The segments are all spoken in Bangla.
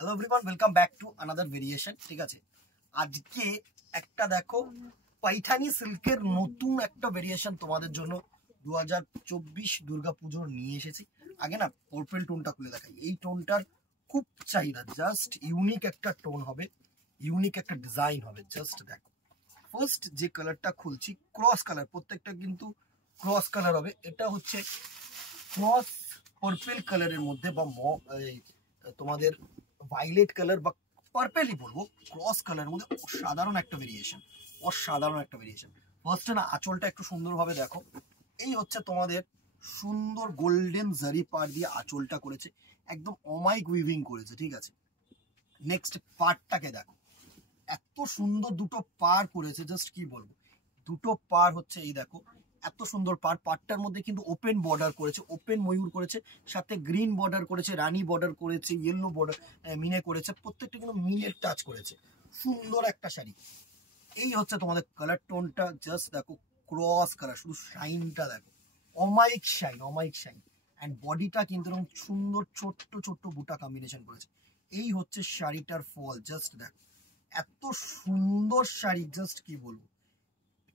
Hello everyone, welcome back to another variation. ঠিক আছে, আজকে একটা দেখো পাইথানি সিল্কের নতুন একটা ভেরিয়েশন তোমাদের জন্য 2024 দুর্গাপুজোর নিয়ে এসেছি। আগে না পার্পল টোনটা খুলে দেখাই। এই টোনটার খুব চাহিদা, জাস্ট ইউনিক একটা টোন হবে, ইউনিক একটা ডিজাইন হবে। জাস্ট দেখো, ফার্স্ট যে কালারটা খুলছি ক্রস কালার, প্রত্যেকটা কিন্তু ক্রস কালার হবে। এটা হচ্ছে ক্রস পার্পল কালারের মধ্যে বা তোমাদের ভাইলেট কালার বা পার্পেলই বলবো, ক্রস কালারের মধ্যে অসাধারণ একটা ভেরিয়েশন, অসাধারণ একটা ভেরিয়েশন। ফার্স্টে না আঁচলটা একটু সুন্দরভাবে দেখো, এই হচ্ছে তোমাদের সুন্দর গোল্ডেন জারি পার দিয়ে আঁচলটা করেছে, একদম অমাইক উইভিং করেছে। ঠিক আছে, নেক্সট পার্টটাকে দেখো, এত সুন্দর দুটো পার করেছে, জাস্ট কি বলবো। দুটো পার হচ্ছে এই দেখো, এত সুন্দর পার্টটার মধ্যে কিন্তু ওপেন বর্ডার করেছে, ওপেন ময়ূর করেছে, সাথে গ্রিন বর্ডার করেছে, রানী বর্ডার করেছে, ইয়েলো বর্ডার মিনে করেছে, প্রত্যেকটা কিন্তু মিনের টাচ করেছে। সুন্দর একটা শাড়ি। এই হচ্ছে তোমাদের কালার টোনটা, জাস্ট দেখো ক্রস কালার, শুধু শাইনটা দেখো, অমাইক শাইন, অমাইক শাইন। অ্যান্ড বডিটা কিন্তু এরকম সুন্দর ছোট্ট ছোট্ট বুটা কম্বিনেশন করেছে। এই হচ্ছে শাড়িটার ফল, জাস্ট দেখো এত সুন্দর শাড়ি, জাস্ট কি বলবো।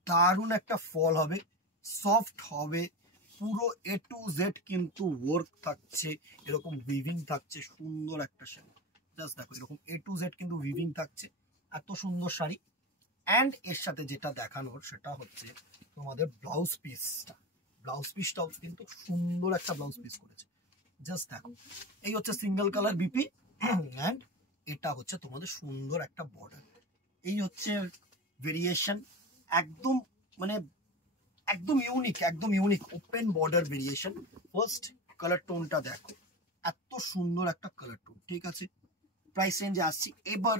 দারুণ একটা ফল হবে, সফট হবে, পুরো এ টু জেড কিন্তু ওয়ার্ক থাকছে, এরকম উইভিং থাকছে, সুন্দর একটা শাড়ি। জাস্ট দেখো এরকম এ টু জেড কিন্তু উইভিং থাকছে, এত সুন্দর শাড়ি। অ্যান্ড এর সাথে যেটা দেখানোর সেটা হচ্ছে তোমাদের ব্লাউজ পিসটা। ব্লাউজ পিসটাও কিন্তু সুন্দর একটা ব্লাউজ পিস করেছে, জাস্ট দেখো। এই হচ্ছে সিঙ্গেল কালার বিপি, অ্যান্ড এটা হচ্ছে তোমাদের সুন্দর একটা বর্ডার। এই হচ্ছে ভেরিয়েশন, একদম মানে একদম ইউনিক, একদম unique open border variation. First colour টোনটা দেখো, এত সুন্দর একটা কালার টোন। ঠিক আছে, প্রাইস রেঞ্জে আসছি এবার,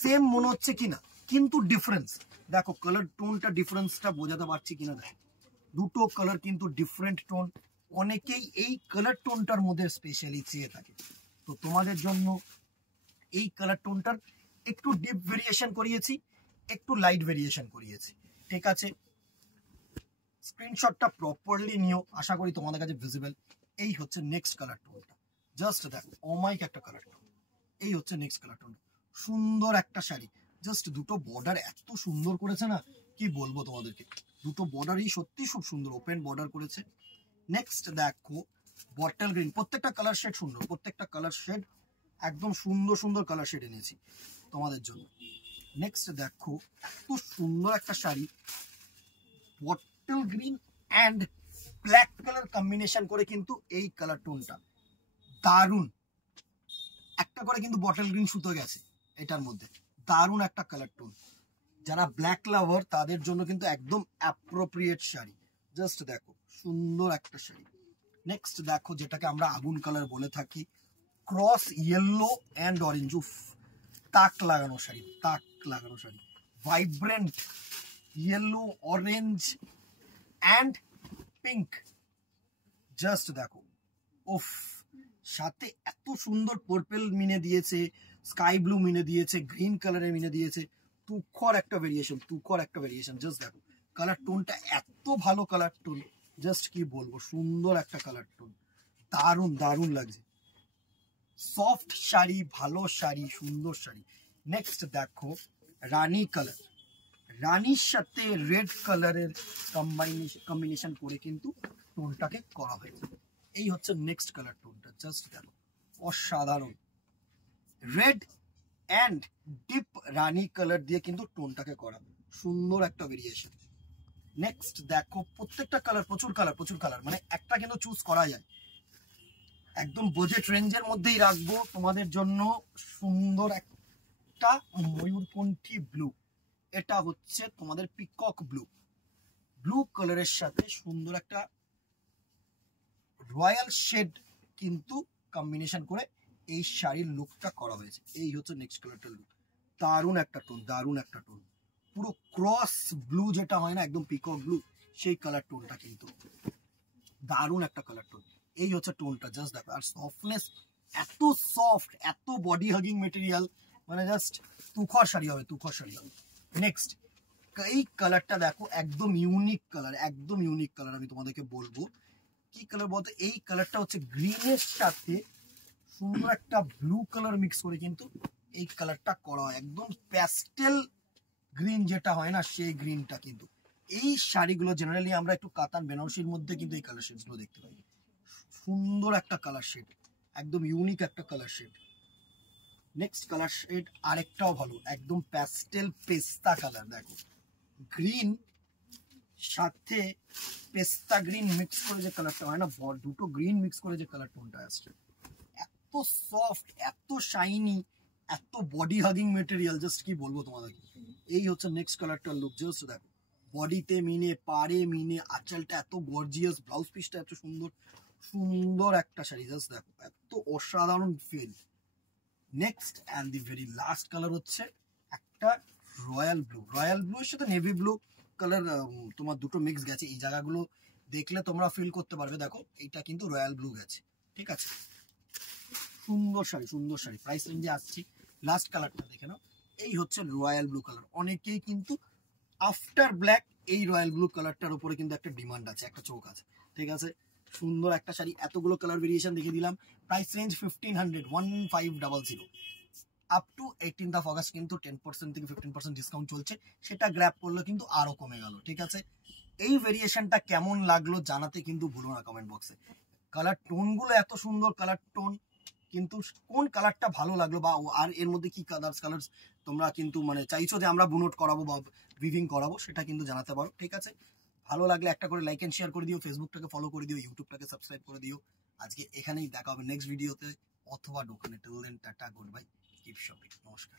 সেম মনে হচ্ছে কিনা কিন্তু ডিফারেন্স দেখো, কালার টোনটা ডিফারেন্সটা বোঝাতে পারছি কিনা দেখো, দুটো কালার কিন্তু ডিফারেন্ট টোন। অনেকেই এই কালার টোনটার মধ্যে স্পেশালি চেয়ে থাকে, তো তোমাদের জন্য এই কালার টোনটার একটু ডিপ ভেরিয়েশন করিয়েছি, একটু লাইট ভেরিয়েশন করিয়েছি। ঠিক আছে, স্ক্রিনশটটা প্রপারলি নিও, আশা করি তোমাদের কাছে ভিজিবল। এই হচ্ছে নেক্সট কালার টোনটা, জাস্ট দেখো অমাইক একটা কালার টোন। এই হচ্ছে নেক্সট কালার টোন, সুন্দর একটা শাড়ি। জাস্ট দুটো বর্ডার এত সুন্দর করেছে না, কি বলবো তোমাদেরকে। দুটো বর্ডারই সত্যি খুব সুন্দর, ওপেন বর্ডার করেছে। নেক্সট দেখো বটল গ্রিন, প্রত্যেকটা কালার শেড সুন্দর, প্রত্যেকটা কালার শেড একদম সুন্দর সুন্দর কালার শেড এনেছি তোমাদের জন্য। নেক্সট দেখো এত সুন্দর একটা sari, bottle green and black colour combination করে কিন্তু এই কালার টোনটা দারুণ। একটা করে কিন্তু বটল গ্রিন সুতো গেছে এটার মধ্যে, দারুণ একটা কালার টোন। যারা ব্ল্যাক লাভার তাদের জন্য কিন্তু একদম অ্যাপ্রোপ্রিয়েট শাড়ি। জাস্ট দেখো সুন্দর একটা শাড়ি। নেক্সট দেখো যেটাকে আমরা আগুন কালার বলে থাকি, ক্রস ইয়েলো অ্যান্ড অরেঞ্জ, উফ তাক লাগানো শাড়ি, তাক লাগানো sari, vibrant yellow, orange and pink. Just দেখো, উফ সাথে এত সুন্দর পার্পল মিনে দিয়েছে, স্কাই ব্লু মিনে দিয়েছে, গ্রিন কালারের মিনে দিয়েছে, তুখর একটা ভেরিয়েশন, তুখর একটা ভেরিয়েশন। জাস্ট দেখো কালার টোনটা এত ভালো কালার টোন, জাস্ট কি বলবো, সুন্দর একটা কালার টোন, দারুণ দারুণ লাগছে। সফট শাড়ি, ভালো শাড়ি, সুন্দর শাড়ি। নেক্সট দেখো রানী কালার, রানীর সাথে রেড কালারের কম্বিনেশন করে কিন্তু টোনটাকে করা হয়েছে। এই হচ্ছে নেক্সট কালার টোনটা, জাস্ট দেখো অসাধারণ। Red and deep Rani colour দিয়ে কিন্তু টোনটাকে করা, সুন্দর একটা ভেরিয়েশন। নেক্সট দেখো প্রত্যেকটা কালার প্রচুর কালার, প্রচুর কালার, মানে একটা কিন্তু চুজ করা যায়। একদম বাজেট রেঞ্জের মধ্যেই রাখবো তোমাদের জন্য সুন্দর একটা ময়ূরকণ্ঠী ব্লু। এটা হচ্ছে তোমাদের পিকক ব্লু, ব্লু কালারের সাথে সুন্দর একটা রয়্যাল শেড কিন্তু কম্বিনেশন করে এই শাড়ির লুকটা করা হয়েছে। এই হচ্ছে নেক্সট কালারটার লুক, দারুণ একটা টোন, দারুণ একটা টোন, পুরো ক্রস ব্লু যেটা হয় না, একদম পিকক ব্লু, সেই কালার টোনটা কিন্তু দারুণ একটা কালার টোন। এই হচ্ছে টোনটা, জাস্ট দেখো। আর সফটনেস এত সফট, এত বডি হাগিং মেটেরিয়াল, মানে জাস্ট তুখর শাড়ি হবে, তুখর শাড়ি হবে। নেক্সট এই কালারটা দেখো, একদম ইউনিক কালার, একদম ইউনিক কালার। আমি তোমাদেরকে বলবো কি কালার বলতো, এই কালারটা হচ্ছে গ্রিনের সাথে সুন্দর একটা ব্লু কালার মিক্স করে কিন্তু এই কালারটা করা হয়, একদম প্যাস্টেল গ্রিন যেটা হয় না সেই গ্রিনটা কিন্তু। এই শাড়িগুলো জেনারেলি আমরা একটু কাতান বেনারসির মধ্যে কিন্তু এই কালার শেডগুলো দেখতে পাই। সুন্দর একটা কালার শেড, একদম ইউনিক একটা colour shade. Next colour shade আরেকটাও ভালো, একদম প্যাস্টেল পেস্তা কালার। দেখো গ্রিন সাথে পেস্তা গ্রিন মিক্স করে যে কালারটা হয় না, দুটো গ্রিন মিক্স করে যে কালার টোনটা আসছে, এত সফট, এত শাইনি, এত বডি হাগিং মেটেরিয়াল, জাস্ট কি বলবো তোমাদেরকে। এই হচ্ছে নেক্সট কালারটার লুক। জাস্ট দেখো বডিতে মিনে, পাড়ে মিনে, আঁচলটা এত গর্জিয়াস, ব্লাউজ পিসটা এত সুন্দর, সুন্দর একটা শাড়ি। জাস্ট দেখো এত অসাধারণ feel. Next and the very last colour হচ্ছে একটা রয়্যাল ব্লু। রয়্যাল ব্লু এর সাথে নেভি ব্লু কালার তোমার দুটো মিক্স গেছে। এই জায়গাগুলো দেখলে তোমরা ফিল করতে পারবে। দেখো এইটা কিন্তু রয়্যাল ব্লু গেছে, ঠিক আছে। সুন্দর শাড়ি, সুন্দর শাড়ি। প্রাইস রেঞ্জে আসছি, লাস্ট কালারটা দেখে নাও। এই হচ্ছে রয়্যাল ব্লু কালার। অনেকেই কিন্তু আফটার ব্ল্যাক এই রয়্যাল ব্লু কালারটার উপরে কিন্তু একটা ডিমান্ড আছে, একটা চোখ আছে, ঠিক আছে। সুন্দর একটা শাড়ি, এতগুলো কালার ভেরিয়েশন দেখিয়ে দিলাম। Price range 1500 up to 18th of August কিন্তু 10% থেকে 15% ডিসকাউন্ট চলছে। সেটা গ্র্যাব করলে কিন্তু আরো কমে গেল, ঠিক আছে। এই ভেরিয়েশনটা কেমন লাগলো জানাতে কিন্তু ভুলো না কমেন্ট বক্সে। কালার টোনগুলো এত সুন্দর কালার টোন, কিন্তু কোন কালারটা ভালো লাগলো বা আর এর মধ্যে কি কালার তোমরা কিন্তু মানে চাইছো যে আমরা বুনট করাবো বা উইভিং করাবো, সেটা কিন্তু জানাতে পারো, ঠিক আছে। ভালো লাগলে একটা করে লাইক এন্ড শেয়ার করে দিও, ফেসবুকটাকে ফলো করে দিও, ইউটিউবটাকে সাবস্ক্রাইব করে দিও। আজকে এখানেই দেখা হবে নেক্সট ভিডিওতে অথবা দোকানে। টিল দেন টাটা, গুড বাই, কিপ শপিং, নমস্কার।